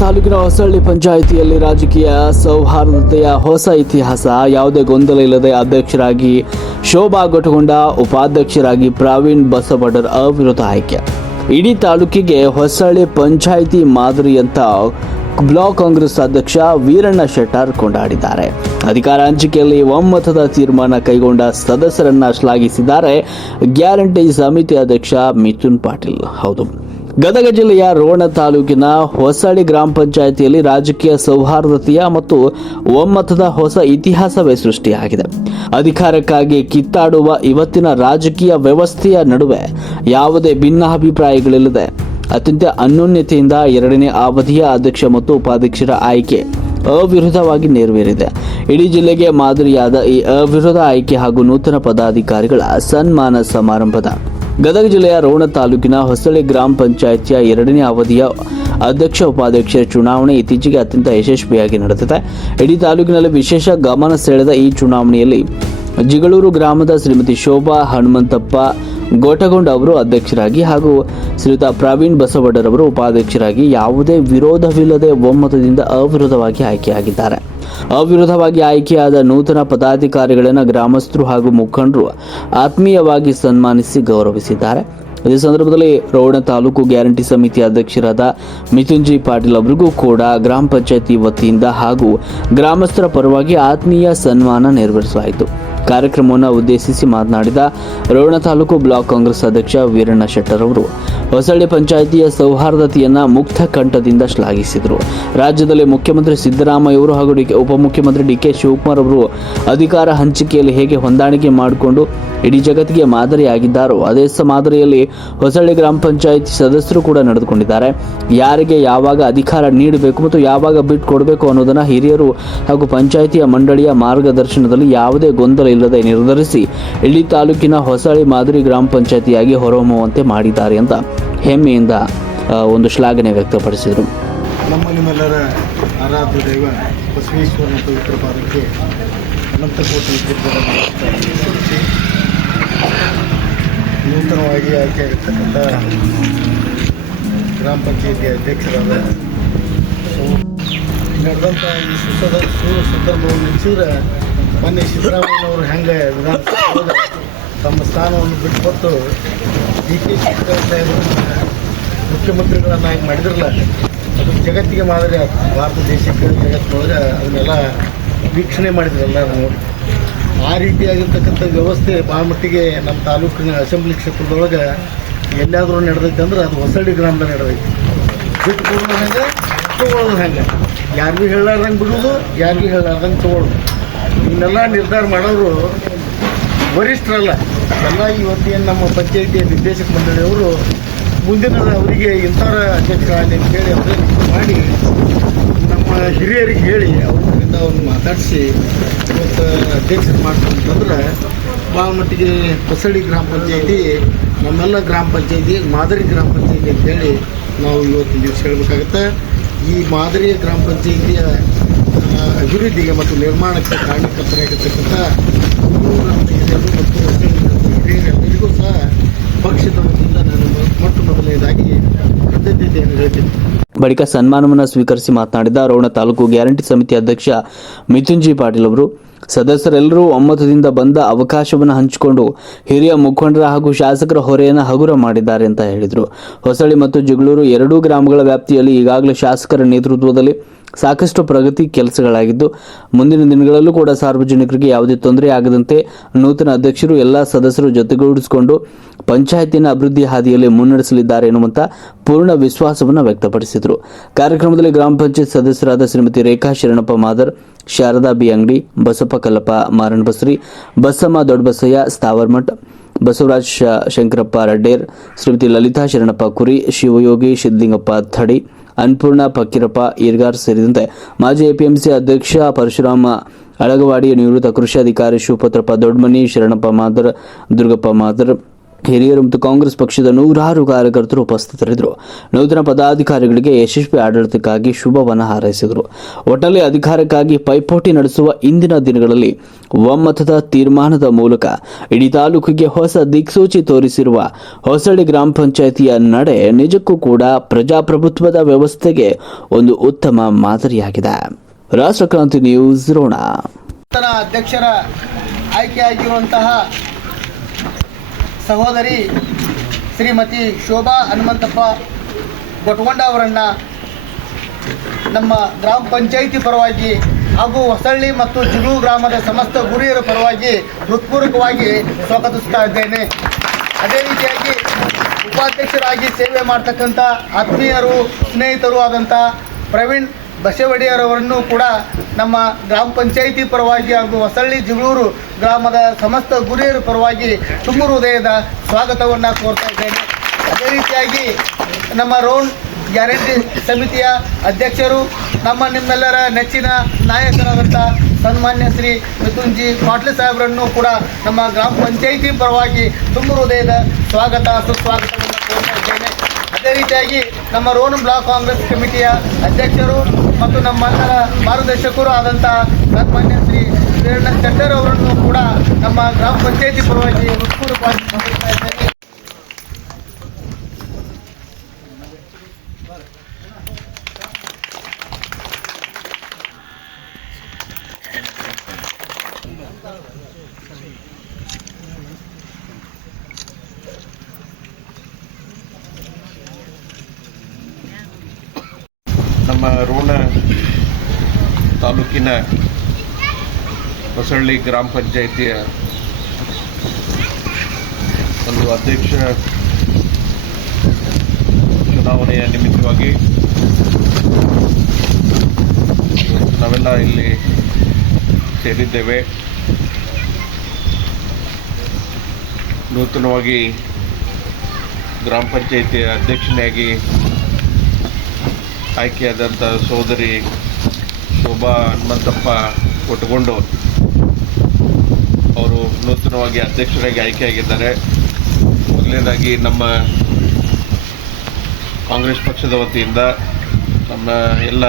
ತಾಲೂಕಿನ ಹೊಸಳ್ಳಿ ಪಂಚಾಯಿತಿಯಲ್ಲಿ ರಾಜಕೀಯ ಸೌಹಾರ್ದತೆಯ ಹೊಸ ಇತಿಹಾಸ. ಯಾವುದೇ ಗೊಂದಲ ಇಲ್ಲದೆ ಅಧ್ಯಕ್ಷರಾಗಿ ಶೋಭಾ ಗೊಟಗೊಂಡ, ಉಪಾಧ್ಯಕ್ಷರಾಗಿ ಪ್ರವೀಣ್ ಬಸವಡರ್ ಅವಿರೋಧ ಆಯ್ಕೆ. ಇಡೀ ತಾಲೂಕಿಗೆ ಹೊಸಳ್ಳಿ ಪಂಚಾಯಿತಿ ಮಾದರಿ ಅಂತ ಬ್ಲಾಕ್ ಕಾಂಗ್ರೆಸ್ ಅಧ್ಯಕ್ಷ ವೀರಣ್ಣ ಶೆಟ್ಟರ್ ಕೊಂಡಾಡಿದ್ದಾರೆ. ಅಧಿಕಾರ ಹಂಚಿಕೆಯಲ್ಲಿ ಒಮ್ಮತದ ತೀರ್ಮಾನ ಕೈಗೊಂಡ ಸದಸ್ಯರನ್ನ ಶ್ಲಾಘಿಸಿದ್ದಾರೆ ಗ್ಯಾರಂಟಿ ಸಮಿತಿ ಅಧ್ಯಕ್ಷ ಮಿಥುನ್ ಪಾಟೀಲ್. ಹೌದು, ಗದಗ ಜಿಲ್ಲೆಯ ರೋಣ ತಾಲೂಕಿನ ಹೊಸಳ್ಳಿ ಗ್ರಾಮ ಪಂಚಾಯಿತಿಯಲ್ಲಿ ರಾಜಕೀಯ ಸೌಹಾರ್ದತೆಯ ಮತ್ತು ಒಮ್ಮತದ ಹೊಸ ಇತಿಹಾಸವೇ ಸೃಷ್ಟಿಯಾಗಿದೆ. ಅಧಿಕಾರಕ್ಕಾಗಿ ಕಿತ್ತಾಡುವ ಇವತ್ತಿನ ರಾಜಕೀಯ ವ್ಯವಸ್ಥೆಯ ನಡುವೆ ಯಾವುದೇ ಭಿನ್ನಾಭಿಪ್ರಾಯಗಳಿಲ್ಲದೆ ಅತ್ಯಂತ ಅನ್ಯೋನ್ಯತೆಯಿಂದ ಎರಡನೇ ಅವಧಿಯ ಅಧ್ಯಕ್ಷ ಮತ್ತು ಉಪಾಧ್ಯಕ್ಷರ ಆಯ್ಕೆ ಅವಿರೋಧವಾಗಿ ನೆರವೇರಿದೆ. ಇಡೀ ಜಿಲ್ಲೆಗೆ ಮಾದರಿಯಾದ ಈ ಅವಿರೋಧ ಆಯ್ಕೆ ಹಾಗೂ ನೂತನ ಪದಾಧಿಕಾರಿಗಳ ಸನ್ಮಾನ ಸಮಾರಂಭದ ಗದಗ ಜಿಲ್ಲೆಯ ರೋಣ ತಾಲೂಕಿನ ಹೊಸಳ್ಳಿ ಗ್ರಾಮ ಪಂಚಾಯಿತಿಯ ಎರಡನೇ ಅವಧಿಯ ಅಧ್ಯಕ್ಷ ಉಪಾಧ್ಯಕ್ಷರ ಚುನಾವಣೆ ಇತ್ತೀಚೆಗೆ ಅತ್ಯಂತ ಯಶಸ್ವಿಯಾಗಿ ನಡೆದಿದೆ. ಇಡೀ ತಾಲೂಕಿನಲ್ಲಿ ವಿಶೇಷ ಗಮನ ಸೆಳೆದ ಈ ಚುನಾವಣೆಯಲ್ಲಿ ಜಿಗಳೂರು ಗ್ರಾಮದ ಶ್ರೀಮತಿ ಶೋಭಾ ಹನುಮಂತಪ್ಪ ಗೋಟಗೊಂಡ ಅವರು ಅಧ್ಯಕ್ಷರಾಗಿ ಹಾಗೂ ಶ್ರೀಯುತ ಪ್ರವೀಣ್ ಬಸವಡರ್ ಅವರು ಉಪಾಧ್ಯಕ್ಷರಾಗಿ ಯಾವುದೇ ವಿರೋಧವಿಲ್ಲದೆ ಒಮ್ಮತದಿಂದ ಅವಿರೋಧವಾಗಿ ಆಯ್ಕೆಯಾಗಿದ್ದಾರೆ. ಅವಿರೋಧವಾಗಿ ಆಯ್ಕೆಯಾದ ನೂತನ ಪದಾಧಿಕಾರಿಗಳನ್ನು ಗ್ರಾಮಸ್ಥರು ಹಾಗೂ ಮುಖಂಡರು ಆತ್ಮೀಯವಾಗಿ ಸನ್ಮಾನಿಸಿ ಗೌರವಿಸಿದ್ದಾರೆ. ಇದೇ ಸಂದರ್ಭದಲ್ಲಿ ರೋಣ ತಾಲೂಕು ಗ್ಯಾರಂಟಿ ಸಮಿತಿ ಅಧ್ಯಕ್ಷರಾದ ಮಿಥುನ್ ಪಾಟೀಲ್ ಅವರಿಗೂ ಕೂಡ ಗ್ರಾಮ ಪಂಚಾಯಿತಿ ವತಿಯಿಂದ ಹಾಗೂ ಗ್ರಾಮಸ್ಥರ ಪರವಾಗಿ ಆತ್ಮೀಯ ಸನ್ಮಾನ ನೆರವೇರಿಸಲಾಯಿತು. ಕಾರ್ಯಕ್ರಮವನ್ನು ಉದ್ದೇಶಿಸಿ ಮಾತನಾಡಿದ ರೋಣ ತಾಲೂಕು ಬ್ಲಾಕ್ ಕಾಂಗ್ರೆಸ್ ಅಧ್ಯಕ್ಷ ವೀರಣ್ಣ ಶೆಟ್ಟರ್ ಅವರು ಹೊಸಳ್ಳಿ ಪಂಚಾಯಿತಿಯ ಸೌಹಾರ್ದತೆಯನ್ನ ಮುಕ್ತ ಕಂಠದಿಂದ ಶ್ಲಾಘಿಸಿದರು. ರಾಜ್ಯದಲ್ಲಿ ಮುಖ್ಯಮಂತ್ರಿ ಸಿದ್ದರಾಮಯ್ಯ ಅವರು ಹಾಗೂ ಉಪಮುಖ್ಯಮಂತ್ರಿ ಡಿ.ಕೆ. ಶಿವಕುಮಾರ್ ಅವರು ಅಧಿಕಾರ ಹಂಚಿಕೆಯಲ್ಲಿ ಹೇಗೆ ಹೊಂದಾಣಿಕೆ ಮಾಡಿಕೊಂಡು ಇಡೀ ಜಗತ್ತಿಗೆ ಮಾದರಿಯಾಗಿದ್ದಾರೋ ಅದೇ ಮಾದರಿಯಲ್ಲಿ ಹೊಸಳ್ಳಿ ಗ್ರಾಮ ಪಂಚಾಯಿತಿ ಸದಸ್ಯರು ಕೂಡ ನಡೆದುಕೊಂಡಿದ್ದಾರೆ. ಯಾರಿಗೆ ಯಾವಾಗ ಅಧಿಕಾರ ನೀಡಬೇಕು ಮತ್ತು ಯಾವಾಗ ಬಿಟ್ಟು ಕೊಡಬೇಕು ಅನ್ನೋದನ್ನ ಹಿರಿಯರು ಹಾಗೂ ಪಂಚಾಯಿತಿಯ ಮಂಡಳಿಯ ಮಾರ್ಗದರ್ಶನದಲ್ಲಿ ಯಾವುದೇ ಗೊಂದಲ ಇಲ್ಲದೆ ನಿರ್ಧರಿಸಿ ಇಡೀ ತಾಲೂಕಿನ ಹೊಸಳ್ಳಿ ಮಾದರಿ ಗ್ರಾಮ ಪಂಚಾಯಿತಿಯಾಗಿ ಹೊರಹೊಮ್ಮುವಂತೆ ಮಾಡಿದ್ದಾರೆ ಅಂತ ಹೆಮ್ಮೆಯಿಂದ ಒಂದು ಶ್ಲಾಘನೆ ವ್ಯಕ್ತಪಡಿಸಿದರು. ನಮ್ಮ ನಿಮ್ಮೆಲ್ಲರ ಆರಾಧ್ಯ ದೈವ ಬಸವೇಶ್ವರನ ಪವಿತ್ರ ಪಾದಕ್ಕೆ ಅನಂತಕೋಟಿ ನೂತನವಾಗಿ ಆಯ್ಕೆಯಾಗಿರ್ತಕ್ಕಂಥ ಗ್ರಾಮ ಪಂಚಾಯಿತಿ ಅಧ್ಯಕ್ಷರಾದ ನಡೆದಂಥ ಈ ಸಂದರ್ಭವನ್ನು ನಿಲ್ಲಿಸಿದ್ರೆ ಮೊನ್ನೆ ಸಿದ್ದರಾಮಯ್ಯನವರು ಹೆಂಗೆ ವಿಧಾನಸಭೆ ತಮ್ಮ ಸ್ಥಾನವನ್ನು ಬಿಟ್ಟುಕೊಟ್ಟು ಡಿ.ಕೆ. ಶಿವಕುಮಾರ್ ಸಾಹೇಬರನ್ನ ಮುಖ್ಯಮಂತ್ರಿಗಳನ್ನಾಗಿ ಮಾಡಿದ್ರಲ್ಲ, ಅದು ಜಗತ್ತಿಗೆ ಮಾದರಿ ಭಾರತ ದೇಶಕ್ಕೆ ಜಗತ್ತಿನೊಳಗೆ ಅದನ್ನೆಲ್ಲ ವೀಕ್ಷಣೆ ಮಾಡಿದ್ರಲ್ಲ ನೋಡಿ. ಆ ರೀತಿಯಾಗಿರ್ತಕ್ಕಂಥ ವ್ಯವಸ್ಥೆ ಭಾಳ ಮಟ್ಟಿಗೆ ನಮ್ಮ ತಾಲೂಕಿನ ಅಸೆಂಬ್ಲಿ ಕ್ಷೇತ್ರದೊಳಗೆ ಎಲ್ಲಾದರೂ ನಡೆದೈತೆ ಅಂದ್ರೆ ಅದು ಹೊಸಳ್ಳಿ ಗ್ರಾಮದಾಗ ನಡೆದೈತಿ. ಬಿಟ್ಟು ಕೊಡೋದು ಹಂಗೆ, ತೊಗೊಳ್ಳೋದು ಹಂಗೆ, ಯಾರಿಗೂ ಹೇಳಾರ್ದಂಗೆ ಬಿಡೋದು, ಯಾರಿಗೂ ಹೇಳಾರ್ದಂಗೆ ತೊಗೊಳ್ಳೋದು. ಇವನ್ನೆಲ್ಲ ನಿರ್ಧಾರ ಮಾಡೋರು ವರಿಷ್ಠರಲ್ಲ, ಎಲ್ಲ ಇವತ್ತೇನು ನಮ್ಮ ಪಂಚಾಯಿತಿಯ ನಿರ್ದೇಶಕ ಮಂಡಳಿಯವರು ಮುಂದಿನ ಅವರಿಗೆ ಇಂಥವ್ರ ಅಧ್ಯಕ್ಷರಾಗಲಿ ಅಂತೇಳಿ ಅದನ್ನು ಮಾಡಿ ನಮ್ಮ ಹಿರಿಯರಿಗೆ ಹೇಳಿ ಅವರಿಂದ ಅವ್ರನ್ನ ಮಾತಾಡಿಸಿ ಇವತ್ತು ಅಧ್ಯಕ್ಷರು ಮಾಡ್ಕೊಂತಂದ್ರೆ ಭಾಳ ಮಟ್ಟಿಗೆ ಹೊಸಳ್ಳಿ ಗ್ರಾಮ ಪಂಚಾಯಿತಿ ನಮ್ಮೆಲ್ಲ ಗ್ರಾಮ ಪಂಚಾಯಿತಿ ಮಾದರಿ ಗ್ರಾಮ ಪಂಚಾಯಿತಿ ಅಂತೇಳಿ ನಾವು ಇವತ್ತು ದಿವಸ ಹೇಳಬೇಕಾಗತ್ತೆ. ಈ ಮಾದರಿಯ ಗ್ರಾಮ ಪಂಚಾಯಿತಿಯ ಅಭಿವೃದ್ಧಿಗೆ ಮತ್ತು ನಿರ್ಮಾಣಕ್ಕೆ ಕಾರಣಕರ್ತರಾಗಿರ್ತಕ್ಕಂಥ ಹಿರಿಯರು ಮತ್ತು ಹಿರಿಯರೆಲ್ಲರಿಗೂ ಸಹ ಪಕ್ಷದ ವತಿಯಿಂದ ನಾನು ಮೊಟ್ಟ ಮೊದಲನೇದಾಗಿ ಕೃತಜ್ಞತೆಯನ್ನು ಹೇಳ್ತೀನಿ. ಬಳಿಕ ಸನ್ಮಾನವನ್ನು ಸ್ವೀಕರಿಸಿ ಮಾತನಾಡಿದ ರೋಣ ತಾಲೂಕು ಗ್ಯಾರಂಟಿ ಸಮಿತಿ ಅಧ್ಯಕ್ಷ ಮಿಥುನ್ ಪಾಟೀಲ್ ಅವರು ಸದಸ್ಯರೆಲ್ಲರೂ ಒಮ್ಮತದಿಂದ ಬಂದ ಅವಕಾಶವನ್ನು ಹಂಚಿಕೊಂಡು ಹಿರಿಯ ಮುಖಂಡರ ಹಾಗೂ ಶಾಸಕರ ಹೊರೆಯನ್ನು ಹಗುರ ಮಾಡಿದ್ದಾರೆ ಅಂತ ಹೇಳಿದರು. ಹೊಸಳ್ಳಿ ಮತ್ತು ಜಿಗಳೂರು ಎರಡೂ ಗ್ರಾಮಗಳ ವ್ಯಾಪ್ತಿಯಲ್ಲಿ ಈಗಾಗಲೇ ಶಾಸಕರ ನೇತೃತ್ವದಲ್ಲಿ ಸಾಕಷ್ಟು ಪ್ರಗತಿ ಕೆಲಸಗಳಾಗಿದ್ದು ಮುಂದಿನ ದಿನಗಳಲ್ಲೂ ಕೂಡ ಸಾರ್ವಜನಿಕರಿಗೆ ಯಾವುದೇ ತೊಂದರೆ ಆಗದಂತೆ ನೂತನ ಅಧ್ಯಕ್ಷರು ಎಲ್ಲ ಸದಸ್ಯರು ಜೊತೆಗೂಡಿಸಿಕೊಂಡು ಪಂಚಾಯತಿನ ಅಭಿವೃದ್ಧಿ ಹಾದಿಯಲ್ಲಿ ಮುನ್ನಡೆಸಲಿದ್ದಾರೆ ಎನ್ನುವಂತ ಪೂರ್ಣ ವಿಶ್ವಾಸವನ್ನು ವ್ಯಕ್ತಪಡಿಸಿದರು. ಕಾರ್ಯಕ್ರಮದಲ್ಲಿ ಗ್ರಾಮ ಪಂಚಾಯತ್ ಸದಸ್ಯರಾದ ಶ್ರೀಮತಿ ರೇಖಾ ಶರಣಪ್ಪ ಮಾದರ್, ಶಾರದಾ ಬಿ ಅಂಗಡಿ, ಬಸಪ್ಪ ಕಲ್ಲಪ್ಪ ಮಾರಣಬಸ್ರಿ, ಬಸಮ್ಮ ದೊಡ್ಡಬಸಯ್ಯ ಸ್ಥಾವರ್ಮಠ್, ಬಸವರಾಜ್ ಶಂಕರಪ್ಪ ರಡ್ಡೇರ್, ಶ್ರೀಮತಿ ಲಲಿತಾ ಶರಣಪ್ಪ ಕುರಿ, ಶಿವಯೋಗಿ ಸಿದ್ಲಿಂಗಪ್ಪ ಥಡಿ, ಅನ್ನಪೂರ್ಣ ಫಕೀರಪ್ಪ ಈರ್ಗಾರ್ ಸೇರಿದಂತೆ ಮಾಜಿ ಎಪಿಎಂಸಿ ಅಧ್ಯಕ್ಷ ಪರಶುರಾಮ ಅಳಗವಾಡಿ, ನಿವೃತ್ತ ಕೃಷಿ ಅಧಿಕಾರಿ ಶಿವಪತ್ರಪ್ಪ ದೊಡ್ಡಮನಿ, ಶರಣಪ್ಪ ಮಾದರ್, ದುರ್ಗಪ್ಪ ಮಾದರ್, ಹಿರಿಯರು ಮತ್ತು ಕಾಂಗ್ರೆಸ್ ಪಕ್ಷದ ನೂರಾರು ಕಾರ್ಯಕರ್ತರು ಉಪಸ್ಥಿತರಿದ್ದರು. ನೂತನ ಪದಾಧಿಕಾರಿಗಳಿಗೆ ಯಶಸ್ವಿ ಆಡಳಿತಕ್ಕಾಗಿ ಶುಭವನ್ನ ಹಾರೈಸಿದರು. ಒಟ್ಟಲ್ಲಿ ಅಧಿಕಾರಕ್ಕಾಗಿ ಪೈಪೋಟಿ ನಡೆಸುವ ಇಂದಿನ ದಿನಗಳಲ್ಲಿ ಒಮ್ಮತದ ತೀರ್ಮಾನದ ಮೂಲಕ ಇಡೀ ತಾಲೂಕಿಗೆ ಹೊಸ ದಿಕ್ಸೂಚಿ ತೋರಿಸಿರುವ ಹೊಸಳ್ಳಿ ಗ್ರಾಮ ಪಂಚಾಯಿತಿಯ ನಡೆ ನಿಜಕ್ಕೂ ಕೂಡ ಪ್ರಜಾಪ್ರಭುತ್ವದ ವ್ಯವಸ್ಥೆಗೆ ಒಂದು ಉತ್ತಮ ಮಾದರಿಯಾಗಿದೆ. ರಾಷ್ಟ್ರಕ್ರಾಂತಿ ನ್ಯೂಸ್ ರೋಣ. ಅಧ್ಯಕ್ಷರ ಆಯ್ಕೆಯಾಗಿರುವಂತಹ ಸಹೋದರಿ ಶ್ರೀಮತಿ ಶೋಭಾ ಹನುಮಂತಪ್ಪ ಗೊಟಗೊಂಡ ಅವರನ್ನು ನಮ್ಮ ಗ್ರಾಮ ಪಂಚಾಯಿತಿ ಪರವಾಗಿ ಹಾಗೂ ಹೊಸಳ್ಳಿ ಮತ್ತು ಜಿಗು ಗ್ರಾಮದ ಸಮಸ್ತ ಗುರಿಯರ ಪರವಾಗಿ ಹೃತ್ಪೂರ್ವಕವಾಗಿ ಸ್ವಾಗತಿಸ್ತಾ ಇದ್ದೇನೆ. ಅದೇ ರೀತಿಯಾಗಿ ಉಪಾಧ್ಯಕ್ಷರಾಗಿ ಸೇವೆ ಮಾಡ್ತಕ್ಕಂಥ ಆತ್ಮೀಯರು ಸ್ನೇಹಿತರು ಆದಂಥ ಪ್ರವೀಣ್ ಬಸವಡಿಯರವರನ್ನು ಕೂಡ ನಮ್ಮ ಗ್ರಾಮ ಪಂಚಾಯಿತಿ ಪರವಾಗಿ ಹಾಗೂ ಹೊಸಳ್ಳಿ ಜಿಗಳೂರು ಗ್ರಾಮದ ಸಮಸ್ತ ಗುರಿಯರ ಪರವಾಗಿ ತುಂಬ ಹೃದಯದ ಸ್ವಾಗತವನ್ನು ಕೋರ್ತಾ ಇದ್ದೇನೆ. ಅದೇ ರೀತಿಯಾಗಿ ನಮ್ಮ ರೌಂಡ್ ಗ್ಯಾರಂಟಿ ಸಮಿತಿಯ ಅಧ್ಯಕ್ಷರು ನಿಮ್ಮೆಲ್ಲರ ನೆಚ್ಚಿನ ನಾಯಕರಾದಂಥ ಸನ್ಮಾನ್ಯ ಶ್ರೀ ಮಿಥುನ್ ಪಾಟೀಲ್ ಸಾಹೇಬರನ್ನು ಕೂಡ ನಮ್ಮ ಗ್ರಾಮ ಪಂಚಾಯಿತಿ ಪರವಾಗಿ ತುಂಬ ಹೃದಯದ ಸ್ವಾಗತ ಸುಸ್ವಾಗತವನ್ನು ಕೋರ್ತಾ ಇದ್ದೇನೆ. ಅದೇ ರೀತಿಯಾಗಿ ನಮ್ಮ ರೋಣ ಬ್ಲಾಕ್ ಕಾಂಗ್ರೆಸ್ ಕಮಿಟಿಯ ಅಧ್ಯಕ್ಷರು ಮತ್ತು ನಮ್ಮೆಲ್ಲರ ಮಾರ್ಗದರ್ಶಕರು ಆದಂಥ ಸನ್ಮಾನ್ಯ ಶ್ರೀ ವೀರಣ್ಣ ಚಟ್ಟರ್ ಅವರನ್ನು ಕೂಡ ನಮ್ಮ ಗ್ರಾಮ ಪಂಚಾಯಿತಿ ಪರವಾಗಿ ಹೃತ್ಪೂರ್ವಕವಾಗಿ ಸ್ವಾಗತಿಸ್ತಾ ಇದ್ದೇನೆ. ನಮ್ಮ ರೋಣ ತಾಲೂಕಿನ ಹೊಸಳ್ಳಿ ಗ್ರಾಮ ಪಂಚಾಯಿತಿಯ ಒಂದು ಅಧ್ಯಕ್ಷ ಚುನಾವಣೆಯ ನಿಮಿತ್ತವಾಗಿ ನಾವೆಲ್ಲ ಇಲ್ಲಿ ಸೇರಿದ್ದೇವೆ. ನೂತನವಾಗಿ ಗ್ರಾಮ ಪಂಚಾಯಿತಿಯ ಅಧ್ಯಕ್ಷನಾಗಿ ಆಯ್ಕೆಯಾದಂಥ ಸಹೋದರಿ ಶೋಭಾ ಹನುಮಂತಪ್ಪ ಕೊಟ್ಟಗೊಂಡು ಅವರು ನೂತನವಾಗಿ ಅಧ್ಯಕ್ಷರಾಗಿ ಆಯ್ಕೆಯಾಗಿದ್ದಾರೆ. ಮೊದಲನೇದಾಗಿ ನಮ್ಮ ಕಾಂಗ್ರೆಸ್ ಪಕ್ಷದ ವತಿಯಿಂದ, ನಮ್ಮ ಎಲ್ಲ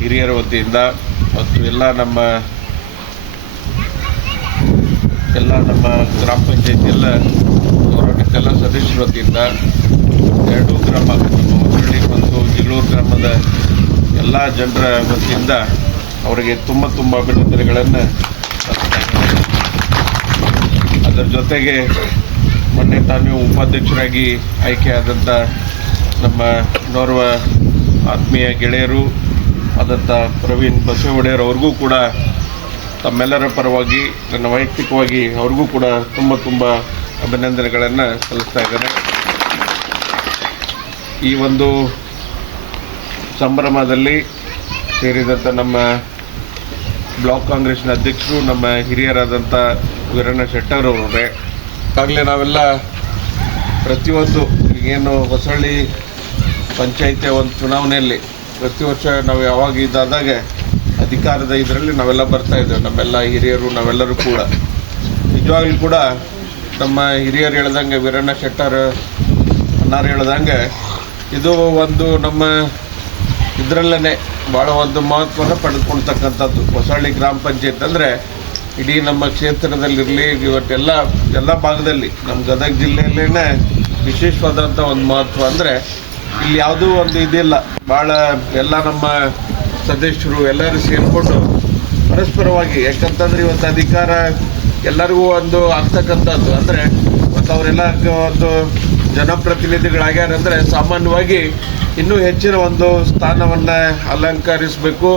ಹಿರಿಯರ ವತಿಯಿಂದ ಮತ್ತು ಎಲ್ಲ ನಮ್ಮ ಗ್ರಾಮ ಪಂಚಾಯತಿ ಎಲ್ಲ ಹೋರಾಟಕ್ಕೆಲ್ಲ ಸದಸ್ಯರ ವತಿಯಿಂದ ಎರಡೂ ಗ್ರಾಮ ನಮ್ಮ ಹೊಸಳ್ಳಿ ಮತ್ತು ಜಿಗಳೂರು ಗ್ರಾಮದ ಎಲ್ಲ ಜನರ ವತಿಯಿಂದ ಅವರಿಗೆ ತುಂಬ ಅಭಿನಂದನೆಗಳನ್ನು ಸಲ್ಲಿಸ್ತಾ. ಅದರ ಜೊತೆಗೆ ಮೊನ್ನೆ ತಾನು ಉಪಾಧ್ಯಕ್ಷರಾಗಿ ಆಯ್ಕೆಯಾದಂಥ ನಮ್ಮ ಇನ್ನೋರ್ವ ಆತ್ಮೀಯ ಗೆಳೆಯರು ಆದಂಥ ಪ್ರವೀಣ್ ಬಸವಡಿಯರ್ ಅವ್ರಿಗೂ ಕೂಡ ತಮ್ಮೆಲ್ಲರ ಪರವಾಗಿ ನನ್ನ ವೈಯಕ್ತಿಕವಾಗಿ ಅವ್ರಿಗೂ ಕೂಡ ತುಂಬ ಅಭಿನಂದನೆಗಳನ್ನು ಸಲ್ಲಿಸ್ತಾ ಇದ್ದೇನೆ. ಈ ಒಂದು ಸಂಭ್ರಮದಲ್ಲಿ ಸೇರಿದಂಥ ನಮ್ಮ ಬ್ಲಾಕ್ ಕಾಂಗ್ರೆಸ್ನ ಅಧ್ಯಕ್ಷರು ನಮ್ಮ ಹಿರಿಯರಾದಂಥ ವೀರಣ್ಣ ಶೆಟ್ಟರ್ ಅವರೇ, ಈಗಾಗಲೇ ನಾವೆಲ್ಲ ಪ್ರತಿಯೊಂದು ಏನು ಹೊಸಳ್ಳಿ ಪಂಚಾಯಿತಿಯ ಒಂದು ಚುನಾವಣೆಯಲ್ಲಿ ಪ್ರತಿ ವರ್ಷ ನಾವು ಯಾವಾಗ ಇದಾದಾಗ ಅಧಿಕಾರದ ಇದರಲ್ಲಿ ನಾವೆಲ್ಲ ಬರ್ತಾ ಇದ್ದೇವೆ. ನಮ್ಮೆಲ್ಲ ಹಿರಿಯರು ನಾವೆಲ್ಲರೂ ಕೂಡ ನಿಜವಾಗ್ಲೂ ಕೂಡ ನಮ್ಮ ಹಿರಿಯರು ಹೇಳ್ದಂಗೆ, ವೀರಣ್ಣ ಶೆಟ್ಟರ್ ಅಣ್ಣಾರು ಹೇಳ್ದಂಗೆ, ಇದು ಒಂದು ನಮ್ಮ ಇದರಲ್ಲೇ ಭಾಳ ಒಂದು ಮಹತ್ವನ ಪಡೆದುಕೊಳ್ತಕ್ಕಂಥದ್ದು. ಹೊಸಳ್ಳಿ ಗ್ರಾಮ ಪಂಚಾಯತ್ ಅಂದರೆ ಇಡೀ ನಮ್ಮ ಕ್ಷೇತ್ರದಲ್ಲಿರಲಿ, ಇವತ್ತೆಲ್ಲ ಭಾಗದಲ್ಲಿ ನಮ್ಮ ಗದಗ ಜಿಲ್ಲೆಯಲ್ಲೇ ವಿಶೇಷವಾದಂಥ ಒಂದು ಮಹತ್ವ. ಅಂದರೆ ಇಲ್ಲಿ ಯಾವುದೂ ಒಂದು ಇದಿಲ್ಲ, ಭಾಳ ಎಲ್ಲ ನಮ್ಮ ಸದಸ್ಯರು ಎಲ್ಲರೂ ಸೇರಿಕೊಂಡು ಪರಸ್ಪರವಾಗಿ, ಯಾಕಂತಂದ್ರೆ ಇವತ್ತು ಅಧಿಕಾರ ಎಲ್ಲರಿಗೂ ಒಂದು ಆಗ್ತಕ್ಕಂಥದ್ದು. ಅಂದರೆ ಮತ್ತು ಅವರೆಲ್ಲ ಒಂದು ಜನಪ್ರತಿನಿಧಿಗಳಾಗ್ಯಾರಂದರೆ ಸಾಮಾನ್ಯವಾಗಿ ಇನ್ನೂ ಹೆಚ್ಚಿನ ಒಂದು ಸ್ಥಾನವನ್ನು ಅಲಂಕರಿಸಬೇಕು,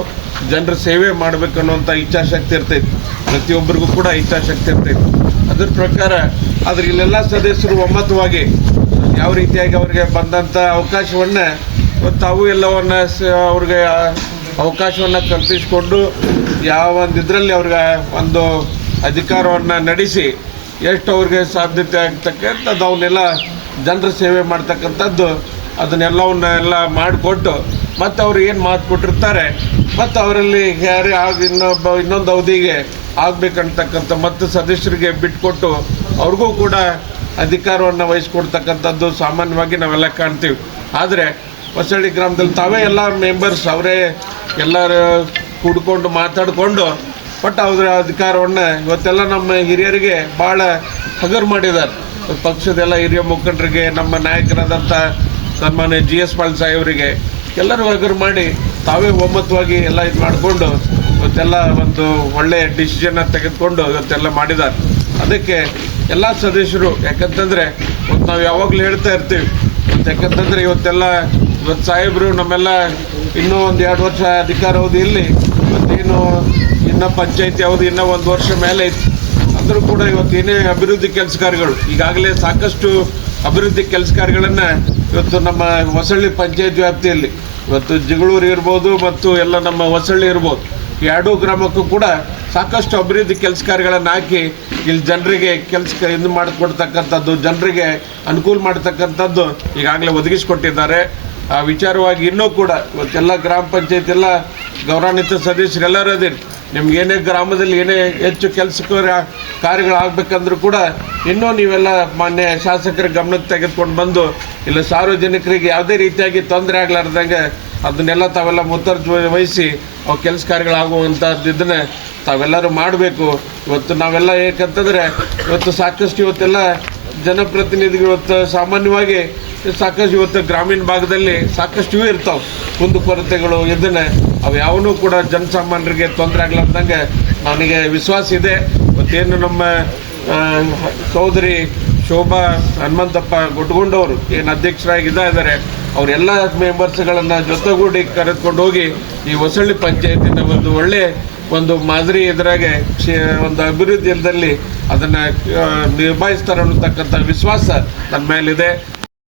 ಜನರ ಸೇವೆ ಮಾಡಬೇಕು ಅನ್ನುವಂಥ ಇಚ್ಛಾಶಕ್ತಿ ಇರ್ತೈತಿ. ಪ್ರತಿಯೊಬ್ಬರಿಗೂ ಕೂಡ ಇಚ್ಛಾಶಕ್ತಿ ಇರ್ತೈತಿ. ಅದ್ರ ಪ್ರಕಾರ ಆದರೆ ಇಲ್ಲೆಲ್ಲ ಸದಸ್ಯರು ಒಮ್ಮತವಾಗಿ ಯಾವ ರೀತಿಯಾಗಿ ಅವ್ರಿಗೆ ಬಂದಂಥ ಅವಕಾಶವನ್ನು ತಾವು ಎಲ್ಲವನ್ನು ಅವ್ರಿಗೆ ಅವಕಾಶವನ್ನು ಕಲ್ಪಿಸಿಕೊಂಡು ಯಾವ ಒಂದು ಇದರಲ್ಲಿ ಅವ್ರಿಗೆ ಒಂದು ಅಧಿಕಾರವನ್ನು ನಡೆಸಿ ಎಷ್ಟು ಅವ್ರಿಗೆ ಸಾಧ್ಯತೆ ಆಗ್ತಕ್ಕಂಥದ್ದು ಅವನ್ನೆಲ್ಲ ಜನರ ಸೇವೆ ಮಾಡ್ತಕ್ಕಂಥದ್ದು, ಅದನ್ನೆಲ್ಲ ಮಾಡಿಕೊಟ್ಟು ಮತ್ತು ಅವ್ರು ಏನು ಮಾತು ಕೊಟ್ಟಿರ್ತಾರೆ ಮತ್ತು ಅವರಲ್ಲಿ ಯಾರೇ ಇನ್ನೊಂದು ಅವಧಿಗೆ ಆಗಬೇಕಂತಕ್ಕಂಥ ಮತ್ತು ಸದಸ್ಯರಿಗೆ ಬಿಟ್ಟುಕೊಟ್ಟು ಅವ್ರಿಗೂ ಕೂಡ ಅಧಿಕಾರವನ್ನು ವಹಿಸ್ಕೊಡ್ತಕ್ಕಂಥದ್ದು ಸಾಮಾನ್ಯವಾಗಿ ನಾವೆಲ್ಲ ಕಾಣ್ತೀವಿ. ಆದರೆ ಹೊಸಳ್ಳಿ ಗ್ರಾಮದಲ್ಲಿ ತಾವೇ ಎಲ್ಲ ಮೆಂಬರ್ಸ್ ಅವರೇ ಎಲ್ಲರೂ ಕೂಡ್ಕೊಂಡು ಮಾತಾಡಿಕೊಂಡು ಬಟ್ ಅವರ ಅಧಿಕಾರವನ್ನು ಇವತ್ತೆಲ್ಲ ನಮ್ಮ ಹಿರಿಯರಿಗೆ ಭಾಳ ಹಗರು ಮಾಡಿದ್ದಾರೆ. ಪಕ್ಷದೆಲ್ಲ ಹಿರಿಯ ಮುಖಂಡರಿಗೆ, ನಮ್ಮ ನಾಯಕರಾದಂಥ ಸನ್ಮಾನ್ಯ GS ಪಾಲ್ ಸಾಹೇಬರಿಗೆ ಎಲ್ಲರೂ ಹಗರು ಮಾಡಿ ತಾವೇ ಒಮ್ಮತವಾಗಿ ಎಲ್ಲ ಇದು ಮಾಡಿಕೊಂಡು ಇವತ್ತೆಲ್ಲ ಒಂದು ಒಳ್ಳೆಯ ಡಿಸಿಷನ್ನ ತೆಗೆದುಕೊಂಡು ಇವತ್ತೆಲ್ಲ ಮಾಡಿದ್ದಾರೆ. ಅದಕ್ಕೆ ಎಲ್ಲ ಸದಸ್ಯರು, ಯಾಕಂತಂದರೆ ಇವತ್ತು ನಾವು ಯಾವಾಗಲೂ ಹೇಳ್ತಾ ಇರ್ತೀವಿ, ಯಾಕಂತಂದರೆ ಇವತ್ತು ಸಾಹೇಬರು ನಮ್ಮೆಲ್ಲ ಇನ್ನೂ ಒಂದು 2 ವರ್ಷ ಅಧಿಕಾರಾವಧಿ ಇಲ್ಲಿ, ಇವತ್ತೇನು ಇನ್ನೂ ಪಂಚಾಯತಿ ಅವಧಿ ಇನ್ನೂ 1 ವರ್ಷ ಮೇಲೆ ಐತಿ. ಅಂದರೂ ಕೂಡ ಇವತ್ತೇನೇ ಅಭಿವೃದ್ಧಿ ಕೆಲಸ ಕಾರ್ಯಗಳು, ಈಗಾಗಲೇ ಸಾಕಷ್ಟು ಅಭಿವೃದ್ಧಿ ಕೆಲಸ ಕಾರ್ಯಗಳನ್ನು ಇವತ್ತು ನಮ್ಮ ಹೊಸಳ್ಳಿ ಪಂಚಾಯತ್ ವ್ಯಾಪ್ತಿಯಲ್ಲಿ ಇವತ್ತು ಜಿಗಳೂರು ಇರ್ಬೋದು ಮತ್ತು ಎಲ್ಲ ನಮ್ಮ ಹೊಸಳ್ಳಿ ಇರ್ಬೋದು, ಈ 2 ಗ್ರಾಮಕ್ಕೂ ಕೂಡ ಸಾಕಷ್ಟು ಅಭಿವೃದ್ಧಿ ಕೆಲಸ ಕಾರ್ಯಗಳನ್ನು ಹಾಕಿ ಇಲ್ಲಿ ಜನರಿಗೆ ಇದು ಮಾಡಿಕೊಡ್ತಕ್ಕಂಥದ್ದು, ಜನರಿಗೆ ಅನುಕೂಲ ಮಾಡ್ತಕ್ಕಂಥದ್ದು ಈಗಾಗಲೇ ಒದಗಿಸಿಕೊಟ್ಟಿದ್ದಾರೆ. ಆ ವಿಚಾರವಾಗಿ ಇನ್ನೂ ಕೂಡ ಇವತ್ತೆಲ್ಲ ಗ್ರಾಮ ಪಂಚಾಯತ್ ಎಲ್ಲ ಗೌರವಾನ್ವಿತ ಸದಸ್ಯರೆಲ್ಲರೂ ಅದಿರಿ, ನಿಮ್ಗೆ ಏನೇ ಗ್ರಾಮದಲ್ಲಿ ಏನೇ ಹೆಚ್ಚು ಕೆಲಸ ಕಾರ್ಯಗಳಾಗಬೇಕಂದ್ರೂ ಕೂಡ ಇನ್ನೂ ನೀವೆಲ್ಲ ಮಾನ್ಯ ಶಾಸಕರ ಗಮನಕ್ಕೆ ತೆಗೆದುಕೊಂಡು ಬಂದು ಇಲ್ಲ ಸಾರ್ವಜನಿಕರಿಗೆ ಯಾವುದೇ ರೀತಿಯಾಗಿ ತೊಂದರೆ ಆಗಲಾರ್ದಂಗೆ ಅದನ್ನೆಲ್ಲ ತಾವೆಲ್ಲ ಮುತುವರ್ಜಿ ವಹಿಸಿ ಅವು ಕೆಲಸ ಕಾರ್ಯಗಳಾಗುವಂಥದ್ದು ಇದನ್ನು ತಾವೆಲ್ಲರೂ ಮಾಡಬೇಕು. ಇವತ್ತು ನಾವೆಲ್ಲ ಏಕಂತಂದರೆ ಇವತ್ತು ಸಾಕಷ್ಟು ಇವತ್ತೆಲ್ಲ ಜನಪ್ರತಿನಿಧಿಗಳು ಇವತ್ತು ಸಾಮಾನ್ಯವಾಗಿ ಸಾಕಷ್ಟು ಇವತ್ತು ಗ್ರಾಮೀಣ ಭಾಗದಲ್ಲಿ ಸಾಕಷ್ಟು ಇವು ಇರ್ತಾವೆ ಕುಂದುಕೊರತೆಗಳು, ಇದನ್ನು ಅವು ಯಾವನೂ ಕೂಡ ಜನಸಾಮಾನ್ಯರಿಗೆ ತೊಂದರೆ ಆಗ್ಲಾರ್ದಂಗೆ ನನಗೆ ವಿಶ್ವಾಸ ಇದೆ. ಇವತ್ತೇನು ನಮ್ಮ ಸಹೋದರಿ ಶೋಭಾ ಹನುಮಂತಪ್ಪ ಗೊಟ್ಟಗೊಂಡವರು ಏನು ಅಧ್ಯಕ್ಷರಾಗಿ ಇದ್ದಾರೆ, ಅವರೆಲ್ಲ ಮೆಂಬರ್ಸ್ಗಳನ್ನು ಜೊತೆಗೂಡಿ ಕರೆದುಕೊಂಡು ಹೋಗಿ ಈ ಹೊಸಳ್ಳಿ ಪಂಚಾಯತಿನ ಒಂದು ಒಳ್ಳೆಯ ಒಂದು ಮಾದರಿ ಎದುರಾಗೆ ಒಂದು ಅಭಿವೃದ್ಧಿಯಲ್ಲಿ ಅದನ್ನು ನಿಭಾಯಿಸ್ತಾರೆ ಅನ್ನತಕ್ಕಂಥ ವಿಶ್ವಾಸ ನನ್ನ ಮೇಲಿದೆ.